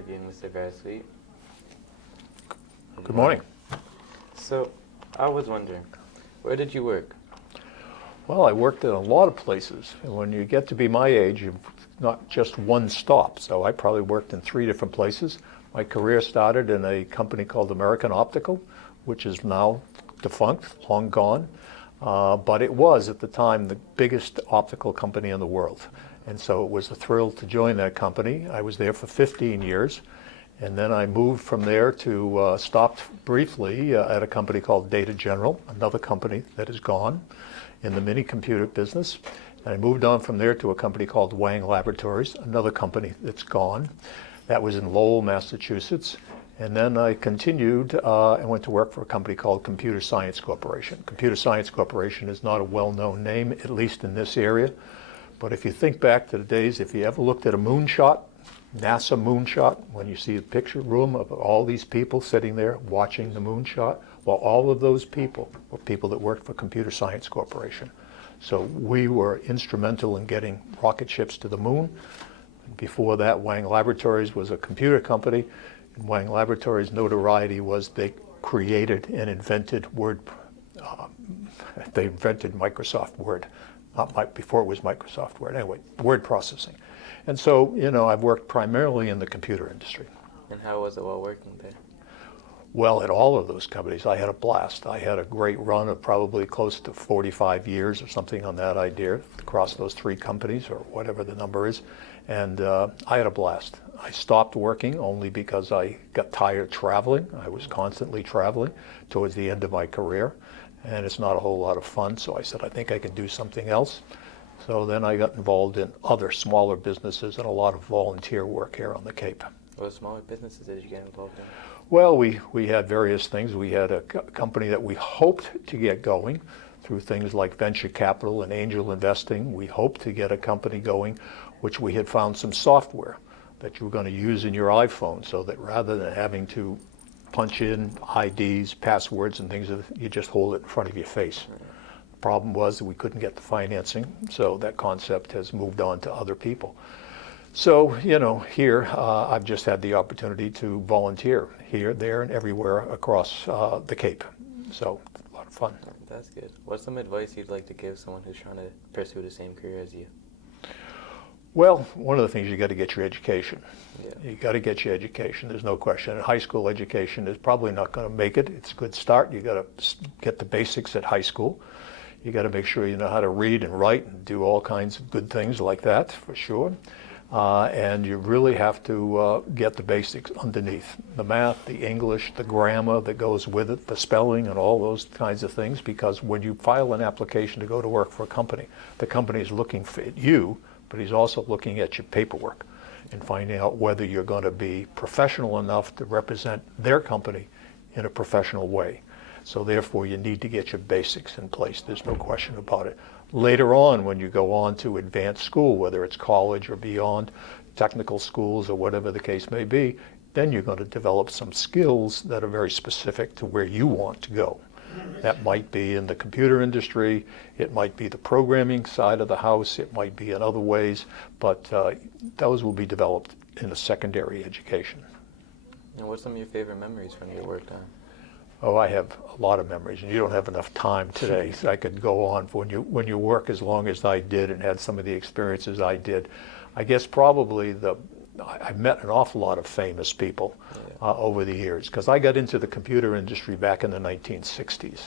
interviewing Mr. Grassley. Good morning. So, I was wondering, where did you work? Well, I worked in a lot of places. And when you get to be my age, you've not just one stop. So I probably worked in 3 different places. My career started in a company called American Optical, which is now defunct, long gone. But it was, at the time, the biggest optical company in the world. And so it was a thrill to join that company. I was there for 15 years. And then I moved from there to stopped briefly at a company called Data General, another company that is gone in the mini computer business. And I moved on from there to a company called Wang Laboratories, another company that's gone. That was in Lowell, Massachusetts. And then I continued and went to work for a company called Computer Science Corporation. Computer Science Corporation is not a well-known name, at least in this area. But if you think back to the days, if you ever looked at a moonshot, NASA moonshot, when you see a picture room of all these people sitting there watching the moonshot, well, all of those people were people that worked for Computer Science Corporation. So we were instrumental in getting rocket ships to the moon. Before that, Wang Laboratories was a computer company. And Wang Laboratories' notoriety was they created and invented Word. They invented Microsoft Word. Before it was Microsoft Word. Anyway, word processing. And so, you know, I've worked primarily in the computer industry. And how was it while working there? Well, at all of those companies, I had a blast. I had a great run of probably close to 45 years or something on that idea across those 3 companies or whatever the number is. And I had a blast. I stopped working only because I got tired of traveling. I was constantly traveling towards the end of my career. And it's not a whole lot of fun. So I said, I think I can do something else. So then I got involved in other smaller businesses and a lot of volunteer work here on the Cape. What smaller businesses did you get involved in? Well, we had various things. We had a company that we hoped to get going through things like venture capital and angel investing. We hoped to get a company going, which we had found some software that you were going to use in your iPhone, so that rather than having to punch in IDs, passwords, and things, you just hold it in front of your face. The problem was that we couldn't get the financing, so that concept has moved on to other people. So, you know, here I've just had the opportunity to volunteer here, there, and everywhere across the Cape. So, a lot of fun. That's good. What's some advice you'd like to give someone who's trying to pursue the same career as you? Well, one of the things, you got to get your education. Yeah. You got to get your education. There's no question. And high school education is probably not going to make it. It's a good start. You got to get the basics at high school. You got to make sure you know how to read and write and do all kinds of good things like that, for sure. And you really have to get the basics underneath. The math, the English, the grammar that goes with it, the spelling and all those kinds of things, because when you file an application to go to work for a company, the company is looking at you, but he's also looking at your paperwork and finding out whether you're going to be professional enough to represent their company in a professional way. So therefore, you need to get your basics in place. There's no question about it. Later on, when you go on to advanced school, whether it's college or beyond, technical schools or whatever the case may be, then you're going to develop some skills that are very specific to where you want to go. That might be in the computer industry, it might be the programming side of the house, it might be in other ways, but those will be developed in a secondary education. And what's some of your favorite memories from your work time? Oh, I have a lot of memories, and you don't have enough time today. So I could go on. When you work as long as I did and had some of the experiences I did, I guess probably I met an awful lot of famous people over the years, because I got into the computer industry back in the 1960s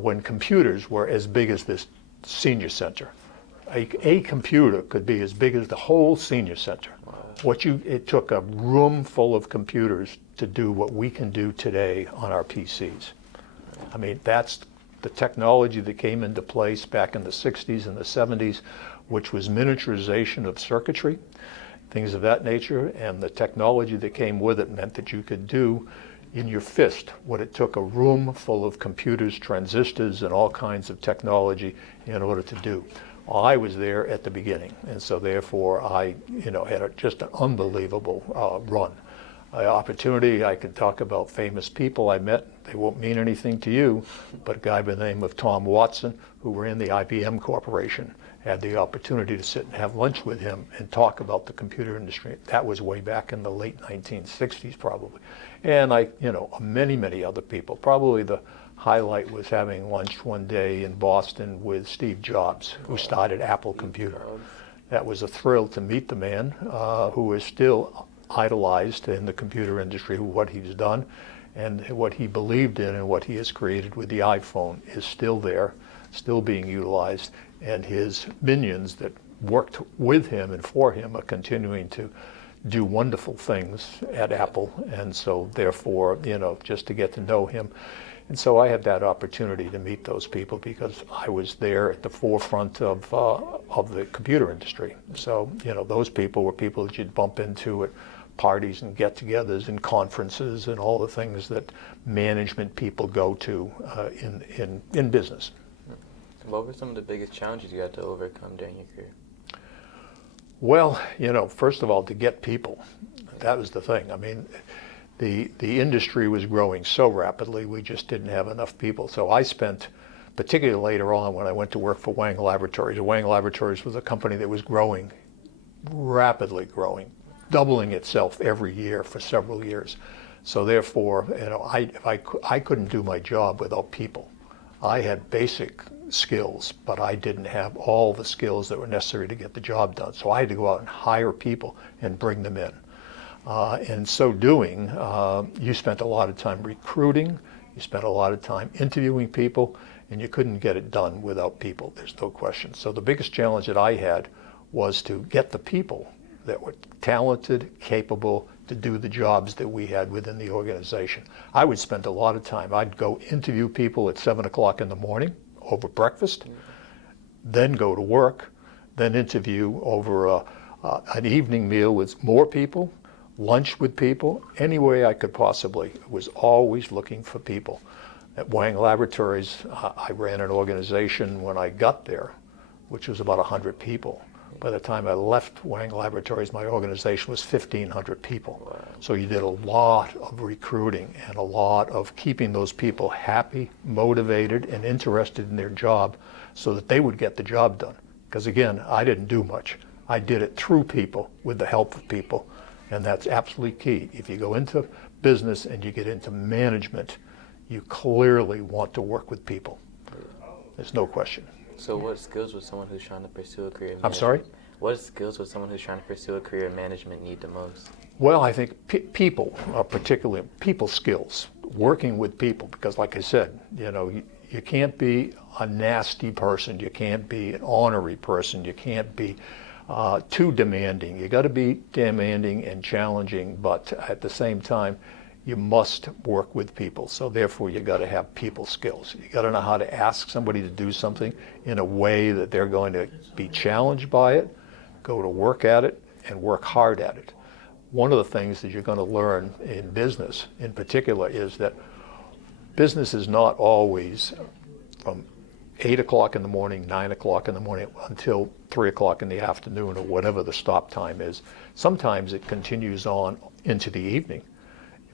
when computers were as big as this senior center. A computer could be as big as the whole senior center. It took a room full of computers to do what we can do today on our PCs. I mean, that's the technology that came into place back in the 60s and the 70s, which was miniaturization of circuitry, things of that nature, and the technology that came with it meant that you could do in your fist what it took a room full of computers, transistors, and all kinds of technology in order to do. I was there at the beginning, and so therefore I, had just an unbelievable run. Opportunity, I can talk about famous people I met. They won't mean anything to you, but a guy by the name of Tom Watson, who ran the IBM Corporation, had the opportunity to sit and have lunch with him and talk about the computer industry. That was way back in the late 1960s probably. And many other people. Probably the highlight was having lunch one day in Boston with Steve Jobs, who started Apple Computer. That was a thrill to meet the man, who is still idolized in the computer industry, what he's done and what he believed in and what he has created with the iPhone is still there, still being utilized, and his minions that worked with him and for him are continuing to do wonderful things at Apple. And so therefore, just to get to know him. And so I had that opportunity to meet those people because I was there at the forefront of the computer industry. So, those people were people that you'd bump into at parties and get-togethers and conferences and all the things that management people go to in business. What were some of the biggest challenges you had to overcome during your career? Well, first of all, to get people, that was the thing. I mean, the industry was growing so rapidly, we just didn't have enough people. So I spent, particularly later on when I went to work for Wang Laboratories. Wang Laboratories was a company that was growing, rapidly growing, doubling itself every year for several years. So therefore, I couldn't do my job without people. I had basic skills, but I didn't have all the skills that were necessary to get the job done. So I had to go out and hire people and bring them in. In so doing, you spent a lot of time recruiting, you spent a lot of time interviewing people, and you couldn't get it done without people, there's no question. So the biggest challenge that I had was to get the people that were talented, capable to do the jobs that we had within the organization. I would spend a lot of time. I'd go interview people at 7 o'clock in the morning over breakfast, then go to work, then interview over an evening meal with more people, lunch with people, any way I could possibly. I was always looking for people. At Wang Laboratories, I ran an organization when I got there, which was about 100 people. By the time I left Wang Laboratories, my organization was 1,500 people. Wow. So you did a lot of recruiting and a lot of keeping those people happy, motivated, and interested in their job so that they would get the job done. Because again, I didn't do much. I did it through people, with the help of people, and that's absolutely key. If you go into business and you get into management, you clearly want to work with people. There's no question. So what skills would someone who's trying to pursue a career in management? I'm sorry? What skills would someone who's trying to pursue a career in management need the most? Well, I think people, particularly people skills, working with people, because like I said, you can't be a nasty person, you can't be an ornery person, you can't be too demanding. You got to be demanding and challenging, but at the same time, you must work with people. So therefore, you got to have people skills. You got to know how to ask somebody to do something in a way that they're going to be challenged by it, go to work at it, and work hard at it. One of the things that you're going to learn in business, in particular, is that business is not always from 8 o'clock in the morning, 9 o'clock in the morning, until 3 o'clock in the afternoon, or whatever the stop time is. Sometimes it continues on into the evening.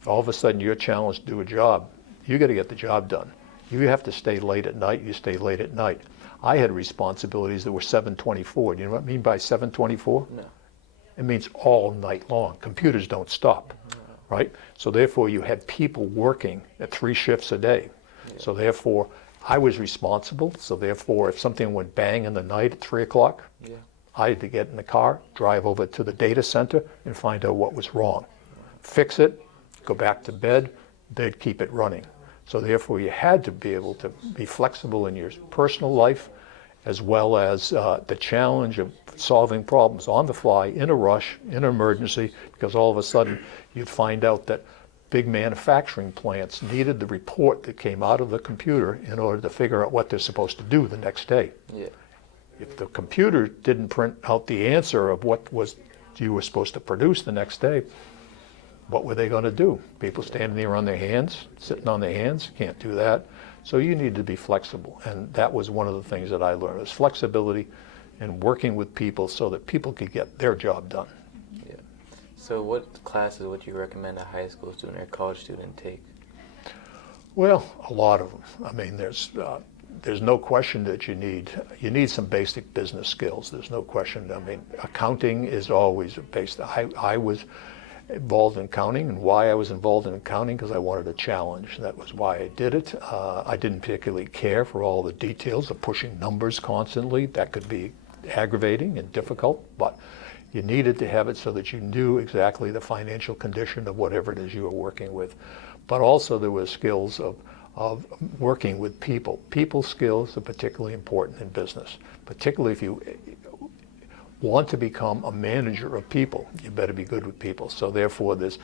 If all of a sudden you're challenged to do a job, you got to get the job done. You have to stay late at night, you stay late at night. I had responsibilities that were 7/24. Do you know what I mean by 7/24? No. It means all night long. Computers don't stop, right? So therefore you had people working at 3 shifts a day. Yeah. So therefore I was responsible. So therefore if something went bang in the night at 3 o'clock, yeah, I had to get in the car, drive over to the data center and find out what was wrong. Fix it, go back to bed, they'd keep it running. So therefore you had to be able to be flexible in your personal life as well as the challenge of solving problems on the fly, in a rush, in an emergency, because all of a sudden you'd find out that big manufacturing plants needed the report that came out of the computer in order to figure out what they're supposed to do the next day. Yeah. If the computer didn't print out the answer of what was you were supposed to produce the next day, what were they going to do? People standing there on their hands, sitting on their hands, can't do that. So you need to be flexible. And that was one of the things that I learned, was flexibility and working with people so that people could get their job done. Yeah. So what classes would you recommend a high school student or college student take? Well, a lot of them. I mean, there's no question that you need some basic business skills. There's no question. I mean, accounting is always a base. I was involved in accounting, and why I was involved in accounting, because I wanted a challenge. That was why I did it. I didn't particularly care for all the details of pushing numbers constantly. That could be aggravating and difficult, but you needed to have it so that you knew exactly the financial condition of whatever it is you were working with. But also there were skills of working with people. People skills are particularly important in business, particularly if you want to become a manager of people. You better be good with people. So therefore there's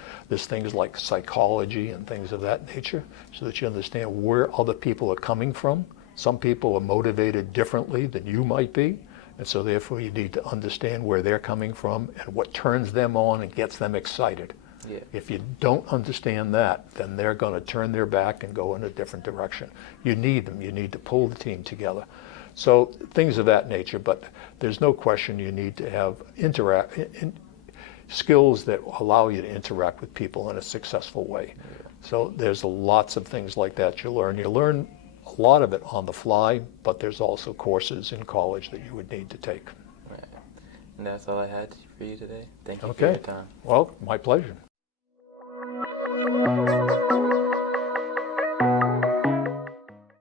things like psychology and things of that nature, so that you understand where other people are coming from. Some people are motivated differently than you might be, and so therefore you need to understand where they're coming from and what turns them on and gets them excited. Yeah. If you don't understand that, then they're going to turn their back and go in a different direction. You need them. You need to pull the team together. So things of that nature, but there's no question you need to have skills that allow you to interact with people in a successful way. So there's lots of things like that you learn. You learn a lot of it on the fly, but there's also courses in college that you would need to take. Right. And that's all I had for you today. Thank you for Okay. your time. Well, my pleasure.